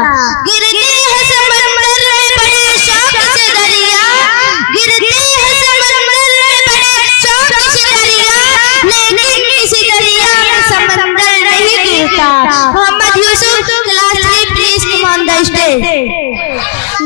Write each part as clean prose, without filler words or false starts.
गिरते हैं समंदर में बड़े शौक से दरिया, गिरते हैं समंदर में बड़े शौक से दरिया, लेकिन किसी दरिया में समंदर नहीं गिरता। Mohammad Yusuf, class 3, please come on the stage.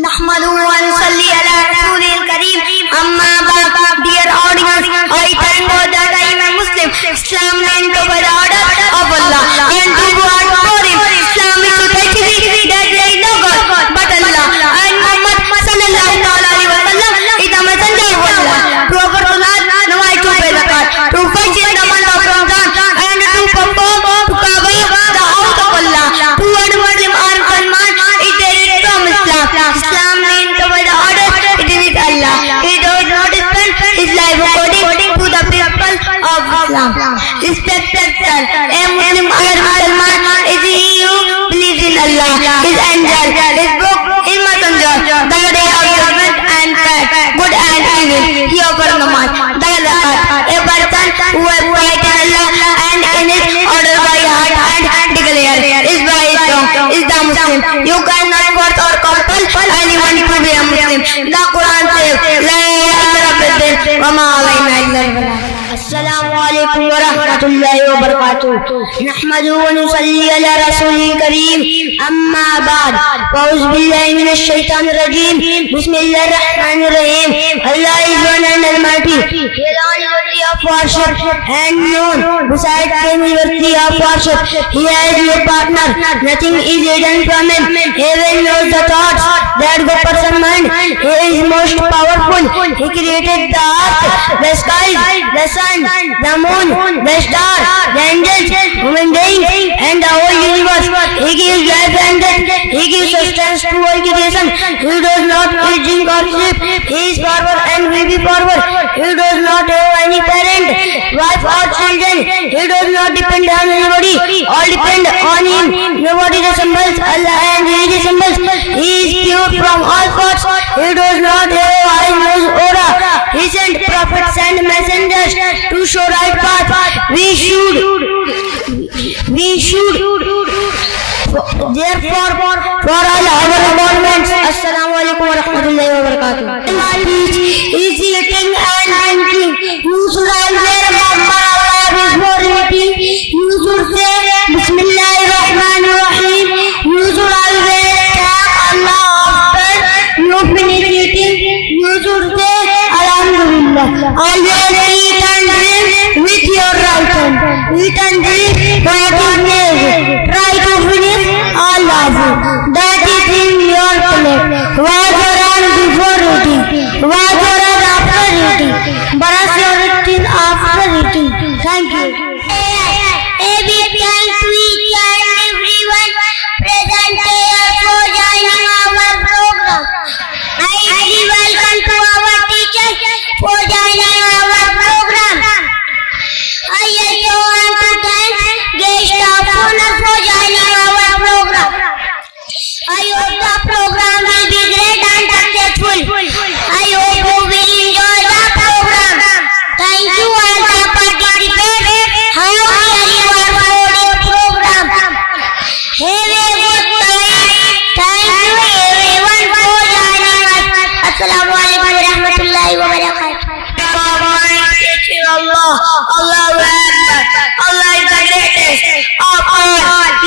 नहमदुहु व नसल्ली अला रसूलिल करीम, अम्मा बाद, dear audience, I thank God that I am a Muslim. Islam meant to be the order of Allah and to go out for Him. Islam is to testify that there is no God but Allah, and Muhammad sallallahu alaihi wasallam is the messenger of Allah. To offer salat, namaz, to pay zakat, to fast in the month of Ramadan, and to perform to Kaaba, the house of Allah. To word Muslim and Salman is there is from Islam. Islam meant to be the order. It is Allah. He does not spend his life according to the people of Islam. Respected sir, a Muslim or Musliman is he who believes in Allah, His angel, His book, His messenger, the day of judgment and fact, good and evil. He offers namaz, the zakat. A person who has faith in Allah and in His order by heart and declare is by his tongue is the Muslim. You cannot force or compel anyone to be a Muslim. The Quran says, La ilaha illallah wa ma alayna illa al-balagh. अस्सलामुअलैकुम वरहमतुल्लाहि वबरकातुहू। नहमदुहु व नुसल्ली अला रसूलिल करीम, अम्मा बाद, औज़ु बिल्लाहि मिनश शैतानिर रजीम, बिस्मिल्लाहिर रहमानिर रहीम। Allah is one and almighty. He is only worthy of worship and known. Besides Him is worthy of worship. He has no partner. Nothing is hidden from Him. Heaven knows the thoughts that go person mind. He is most powerful. He created the earth, the skies, the sun, the moon, the stars, the angels, human beings, and the whole universe. He gives life and death. He gives sustenance to all creation. He does not eat, drink or sleep. He is forward and will be forward. He does not have any parent, wife or children. He does not depend on anybody. All depend on Him. Nobody resembles Allah and He resembles. He is pure from all faults. He does not have eyes, nose, aura. He sent prophets and messengers to show right path. We should therefore for all our governments. Assalamu alaikum wa rahmatullahi wa barakatuh. Is eating and drinking. You should always remember Allah before eating. You should say Bismillahir Rahmanir Rahim. You should always thank Allah after you finish eating. You should say Alhamdulillah. Always eat and drink with your right hand. Eat and drink what is needed. Try to finish all of it. That is in your plate. Wash your hands before eating. Wash your hands after eating. Brush your teeth after eating. Thank you. A big thanks to each and everyone present here for joining our program. I really welcome to our teachers for joining our program. I also want to thank guest of honor for joining our program. I hope the program will be great and successful. I hope you will enjoy the program. Thank you all the participants. How really you are for the program. Have a good time. Thank you everyone for joining us. Assalamu alaikum wa rahmatullahi wa barakatuh. Allah, Allahu Akbar. Allah is the greatest of all.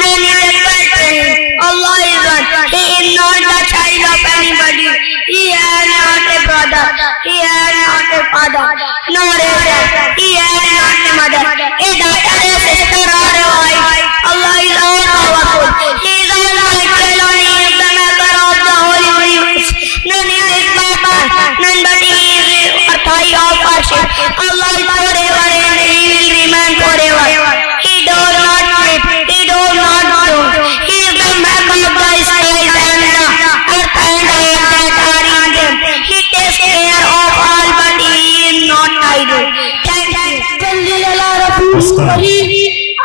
None is equal to Him. Allah is one. He is not the child of anybody. He has not a brother. He has not a father. Nor a son. He has not a mother. A daughter, a sister, or a wife. Allah is all powerful. He is almighty alone. He is the maker of the whole universe. None is His partner. None but He is worthy of worship. Allah is forever and He will remain forever. He does not sleep. He does not doze. He is the maker of the skies and the earth and the air that are in them. He takes care of all, but He is not idle. Thank you.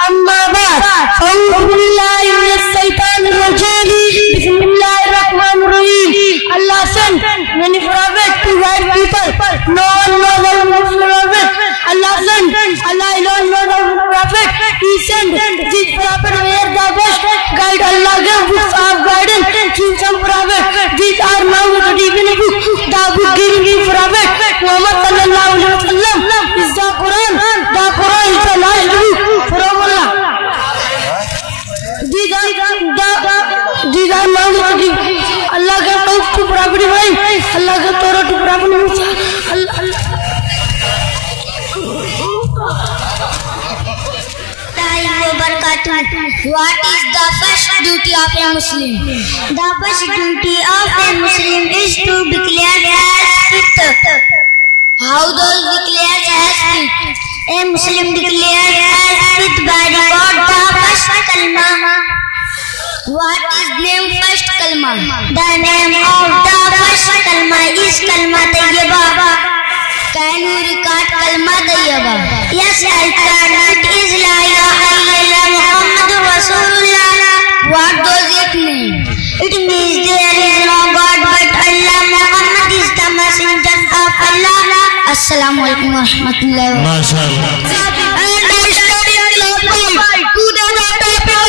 أما بعد أعوذ بالله من الشيطان الرجيم بسم الله الرحمن الرحيم. Allah sent many prophets to guide people. No one knows the prophet. Allah sent. Allah alone knows the prophet. He sent this prophet where the best guide. Allah gave books of guide. garden, seen some private. These are now the divine book. The book giving private. Muhammad sallallahu alaihi wasallam is the Quran. The Quran is the last book from Allah. These are now the divine. Allah का तौफ to property भाई. Allah का Torah to property. What is the first duty of a Muslim? The first duty of a Muslim is to declare as fit. How does declare as fit? A Muslim declares as fit by record the first kalma. What is name first kalma? The name of the first kalma is kalma tayyiba. Can you record kalma tayyiba? Yes, I can. It is la ilaha illallah Muhammadur Rasulullah. What does it mean? It means there is no God but Allah. Muhammad is the messenger of Allah. Assalamu alaikum wa rahmatullahi wa barakatuh. And I study to the topic of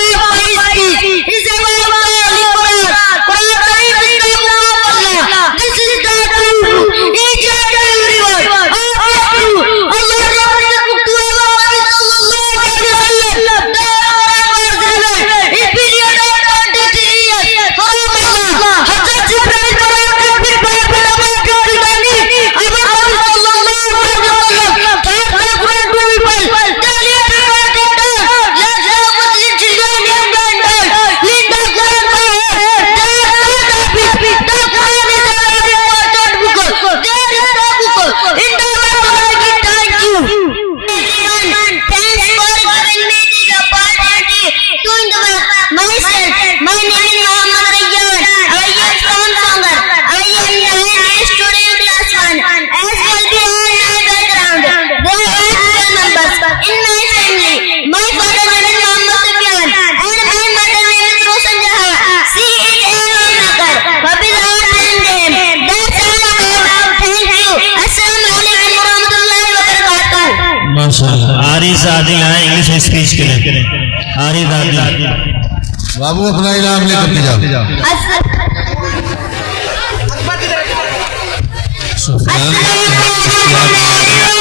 speech is about the Quran. Quran is the book of Allah. This is the truth. Each and every word of the truth. Allah revealed the book to Muhammad sallallahu alaihi wasallam. The Quran is period of 23 years from Allah. Hazrat Jibreel Quran by Muhammad Jordani. Our Prophet sallallahu alaihi wasallam taught the Quran to people. Daily Ariz Adil है English speech के लिए। आरिज आदिल बाबू अपना इनाम लेकर के जाओ। अस्सलाम वालेकुम।